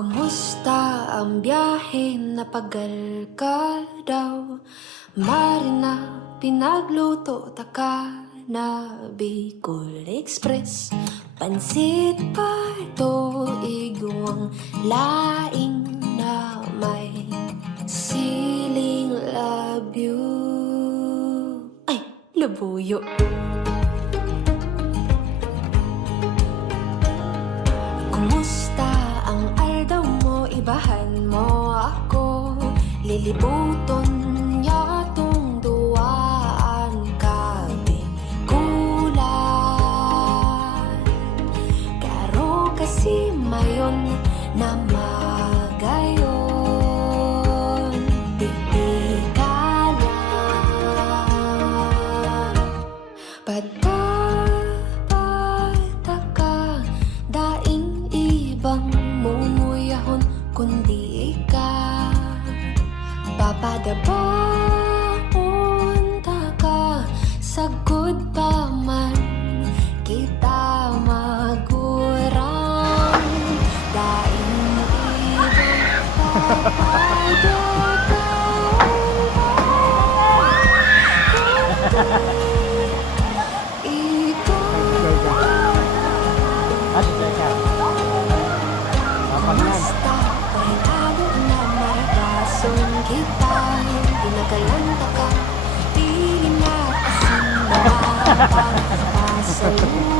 Kumusta ang biyahe? Napagal ka daw? Marina, pinagluto taka na Bicol Express. Pansit pa ito, iguang laing na may siling labyo. Ay, labuyo. Kumusta ang aldaw mo? Ibahan mo ako. Lilibuton niya tong duwaan kabi kulan. Karo kasi mayon na magayon. Di ka lang pataka daing ibang mumuyahon kundi ikaw. Papadabaon ka sagod pa man kita magurang. Daing ibang basta ay lalo na maragason kita. Ginagalanta ka, di na asin na pagpasaluhan.